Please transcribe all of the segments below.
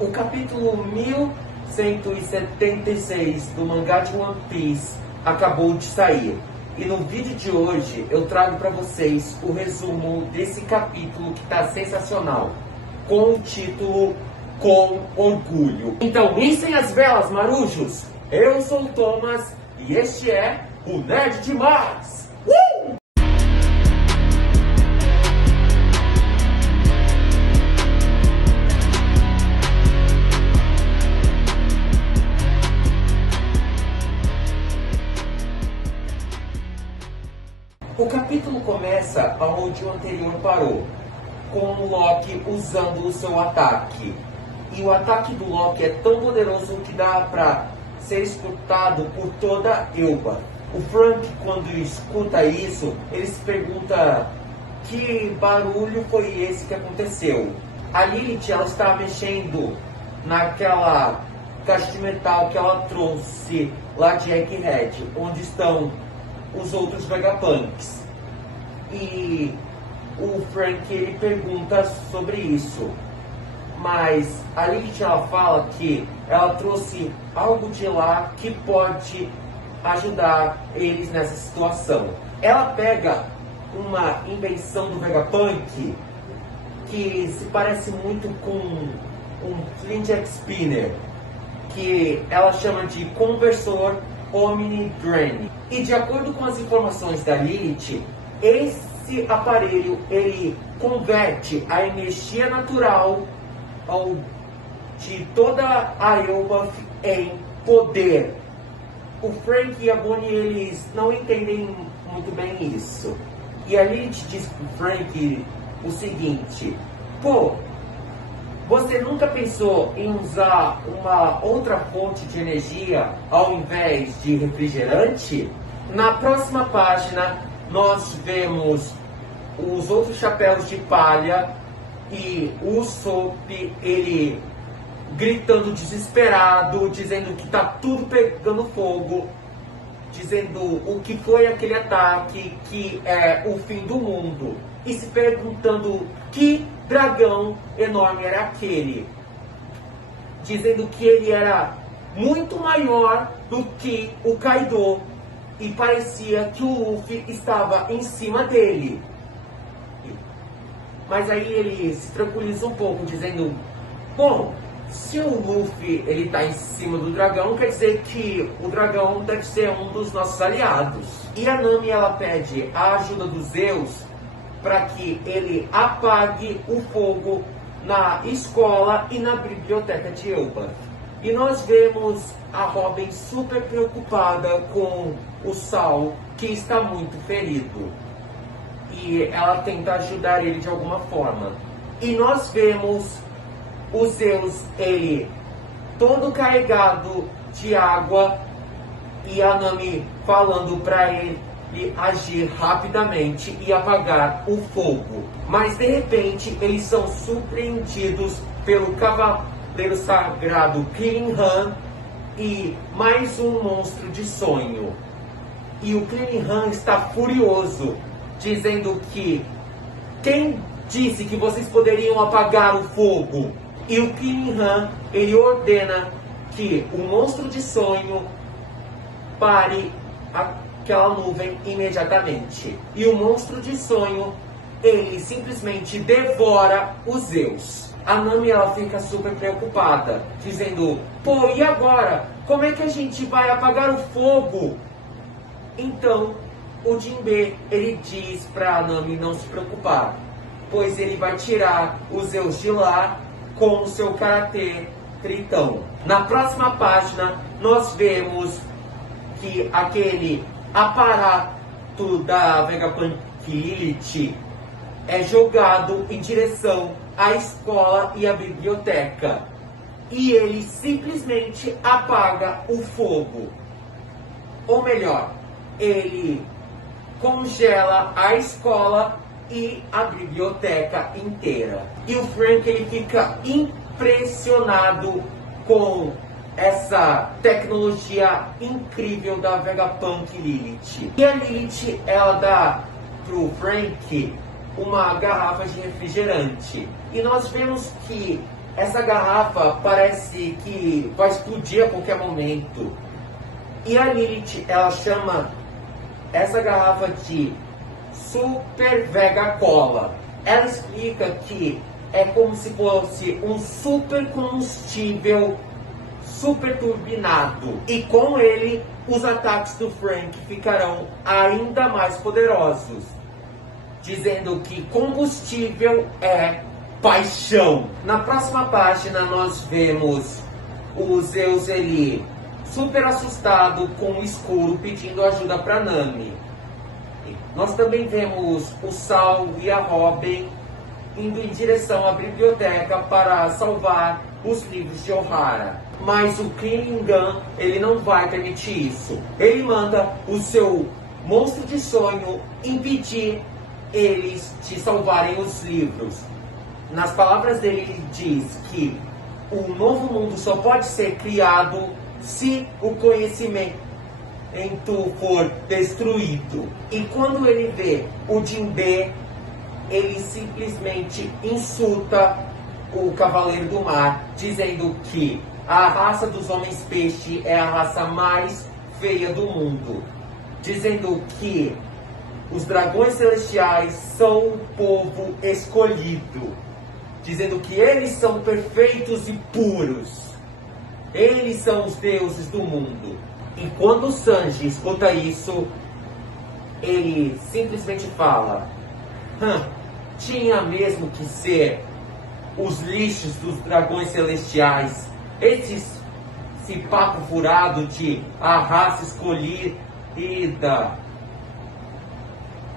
O capítulo 1176 do mangá de One Piece acabou de sair. E no vídeo de hoje eu trago para vocês o resumo desse capítulo que está sensacional, com o título Com Orgulho. Então, hissem as velas, marujos! Eu sou o Thomas e este é o Nerd Demais! O capítulo começa onde o anterior parou, com o Loki usando o seu ataque. E o ataque do Loki é tão poderoso que dá para ser escutado por toda Elba. O Frank, quando escuta isso, ele se pergunta que barulho foi esse que aconteceu. A Lilith, ela está mexendo naquela caixa de metal que ela trouxe lá de Egghead, onde estão os outros Vegapunks. E o Frank, ele pergunta sobre isso. Mas a Lilith, ela fala que ela trouxe algo de lá que pode ajudar eles nessa situação. Ela pega uma invenção do Vegapunk que se parece muito com um Flint Spinner, que ela chama de conversor Omni Brain. E de acordo com as informações da Lilith, esse aparelho ele converte a energia natural de toda a Elba em poder. O Frank e a Bonnie, eles não entendem muito bem isso. E a Lilith diz pro Frank o seguinte: pô, você nunca pensou em usar uma outra fonte de energia ao invés de refrigerante? Na próxima página, nós vemos os outros chapéus de palha e o Usopp, ele gritando desesperado, dizendo que tá tudo pegando fogo, dizendo o que foi aquele ataque, que é o fim do mundo, e se perguntando que dragão enorme era aquele, dizendo que ele era muito maior do que o Kaido e parecia que o Luffy estava em cima dele. Mas aí ele se tranquiliza um pouco, dizendo: bom, se o Luffy ele tá em cima do dragão, quer dizer que o dragão deve ser um dos nossos aliados. E a Nami, ela pede a ajuda dos Zeus para que ele apague o fogo na escola e na biblioteca de Elba. E nós vemos a Robin super preocupada com o Sal, que está muito ferido. E ela tenta ajudar ele de alguma forma. E nós vemos o Zeus, ele todo carregado de água, e a Nami falando para ele agir rapidamente e apagar o fogo. Mas de repente eles são surpreendidos pelo Cavaleiro Sagrado Krillin Han e mais um monstro de sonho. E o Krillin Han está furioso, dizendo que quem disse que vocês poderiam apagar o fogo? E o Krillin Han, ele ordena que o monstro de sonho pare aquela nuvem imediatamente. E o monstro de sonho, ele simplesmente devora os Zeus. A Nami, ela fica super preocupada, dizendo: pô, e agora? Como é que a gente vai apagar o fogo? Então o Jinbe, ele diz pra Nami não se preocupar, pois ele vai tirar os Zeus de lá com o seu karatê tritão. Na próxima página, nós vemos que aquele aparato da Vegapunk Lilith é jogado em direção à escola e à biblioteca. E ele simplesmente apaga o fogo. Ou melhor, ele congela a escola e a biblioteca inteira. E o Frank, ele fica impressionado com essa tecnologia incrível da Vegapunk Lilith. E a Lilith, ela dá pro Frank uma garrafa de refrigerante. E nós vemos que essa garrafa parece que vai explodir a qualquer momento. E a Lilith, ela chama essa garrafa de Super Vega Cola. Ela explica que é como se fosse um super combustível super turbinado. E com ele, os ataques do Frank ficarão ainda mais poderosos. Dizendo que combustível é paixão. Na próxima página nós vemos o Zeus ele super assustado com o escuro pedindo ajuda para Nami. Nós também vemos o Sal e a Robin indo em direção à biblioteca para salvar os livros de Ohara. Mas o Klingon, ele não vai permitir isso. Ele manda o seu monstro de sonho impedir eles de salvarem os livros. Nas palavras dele, ele diz que o novo mundo só pode ser criado se o conhecimento for destruído. E quando ele vê o Jinbe, ele simplesmente insulta o Cavaleiro do Mar, dizendo que a raça dos homens peixe é a raça mais feia do mundo, dizendo que os dragões celestiais são o povo escolhido, dizendo que eles são perfeitos e puros, eles são os deuses do mundo. E quando o Sanji escuta isso, ele simplesmente fala: tinha mesmo que ser os lixos dos dragões celestiais, esse papo furado de a raça escolhida.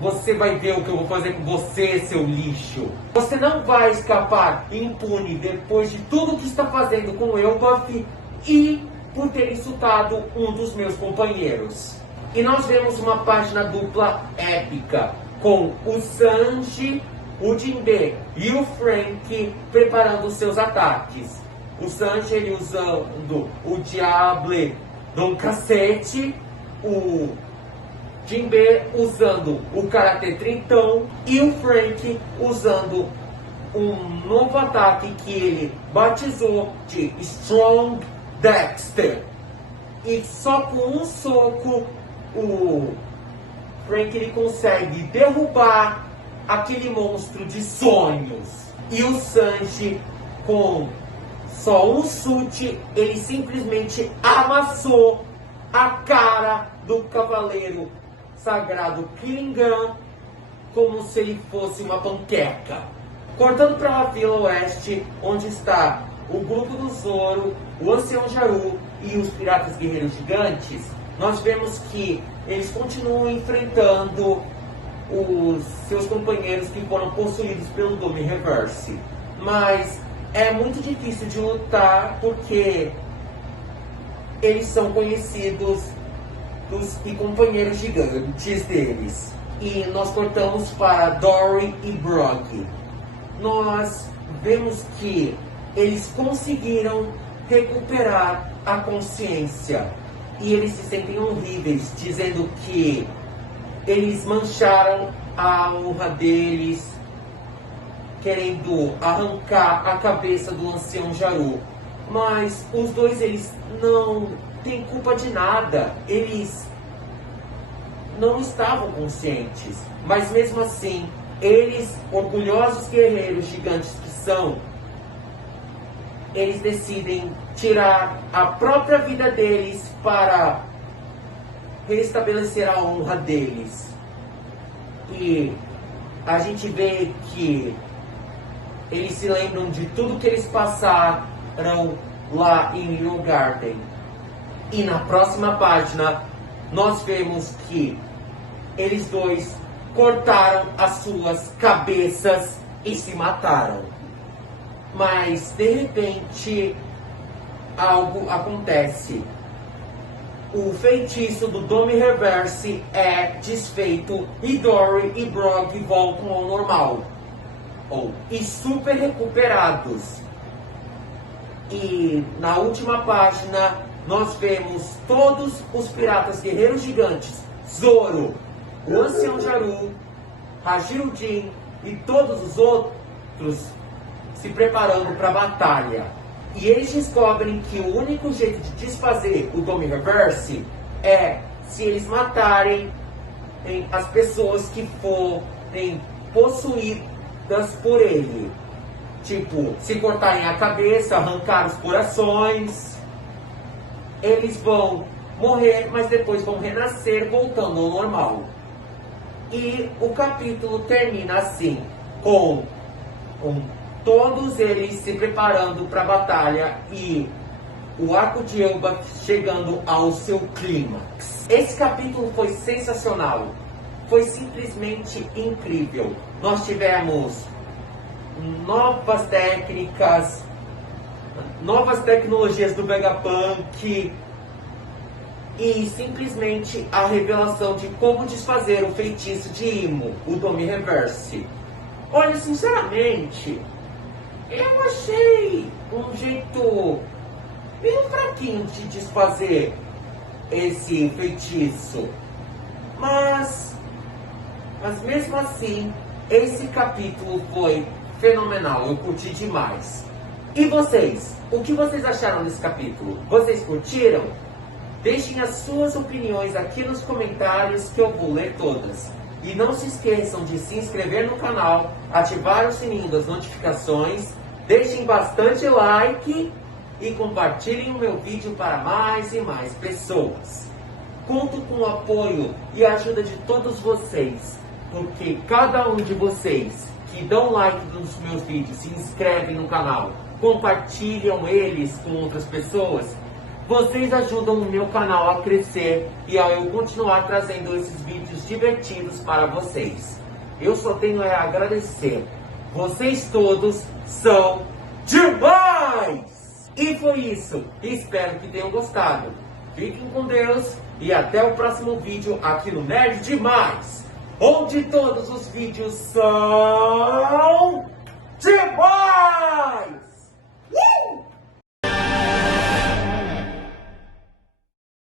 Você vai ver o que eu vou fazer com você, seu lixo. Você não vai escapar impune depois de tudo que está fazendo com o Elbaf e por ter insultado um dos meus companheiros. E nós vemos uma página dupla épica com o Sanji, o Jinbe e o Frank preparando seus ataques. O Sanji ele usando o Diable do cacete, o Jinbe usando o Karate Trintão e o Frank usando um novo ataque que ele batizou de Strong Dexter. E só com um soco o Frank ele consegue derrubar aquele monstro de sonhos. E o Sanji, com só um chute, ele simplesmente amassou a cara do Cavaleiro Sagrado Klingon como se ele fosse uma panqueca. Cortando para a Vila Oeste, onde está o grupo do Zoro, o Ancião Jaru e os Piratas Guerreiros Gigantes, nós vemos que eles continuam enfrentando os seus companheiros que foram possuídos pelo Dome Reverse. Mas é muito difícil de lutar porque eles são conhecidos e companheiros gigantes deles. E nós cortamos para Dory e Brog. Nós vemos que eles conseguiram recuperar a consciência. E eles se sentem horríveis, dizendo que eles mancharam a honra deles, querendo arrancar a cabeça do Ancião Jaru. Mas os dois, eles não têm culpa de nada. Eles não estavam conscientes. Mas mesmo assim, eles, orgulhosos guerreiros gigantes que são, eles decidem tirar a própria vida deles para restabelecer a honra deles. E a gente vê que eles se lembram de tudo que eles passaram lá em New Garden. E na próxima página nós vemos que eles dois cortaram as suas cabeças e se mataram. Mas de repente algo acontece. O feitiço do Dome Reverse é desfeito e Dory e Brog voltam ao normal. E super recuperados. E na última página nós vemos todos os piratas guerreiros gigantes, Zoro, o Ancião Jaru, Hajirudin e todos os outros se preparando para a batalha. E eles descobrem que o único jeito de desfazer o Domi Reverse é se eles matarem as pessoas que forem possuídas por ele. Tipo, se cortarem a cabeça, arrancar os corações, eles vão morrer, mas depois vão renascer, voltando ao normal. E o capítulo termina assim, com todos eles se preparando para a batalha e o arco de Elba chegando ao seu clímax. Esse capítulo foi sensacional, foi simplesmente incrível. Nós tivemos novas técnicas, novas tecnologias do Vegapunk e simplesmente a revelação de como desfazer o feitiço de Imo, o Domi Reverse. Olha, sinceramente, eu achei um jeito bem fraquinho de desfazer esse feitiço. Mas mesmo assim, esse capítulo foi fenomenal, eu curti demais. E vocês? O que vocês acharam desse capítulo? Vocês curtiram? Deixem as suas opiniões aqui nos comentários que eu vou ler todas. E não se esqueçam de se inscrever no canal, ativar o sininho das notificações, deixem bastante like e compartilhem o meu vídeo para mais e mais pessoas. Conto com o apoio e a ajuda de todos vocês, porque cada um de vocês que dão like nos meus vídeos, se inscrevem no canal, compartilham eles com outras pessoas, vocês ajudam o meu canal a crescer e a eu continuar trazendo esses vídeos divertidos para vocês. Eu só tenho a agradecer. Vocês todos são demais! E foi isso. Espero que tenham gostado. Fiquem com Deus e até o próximo vídeo aqui no Nerd Demais, onde todos os vídeos são demais!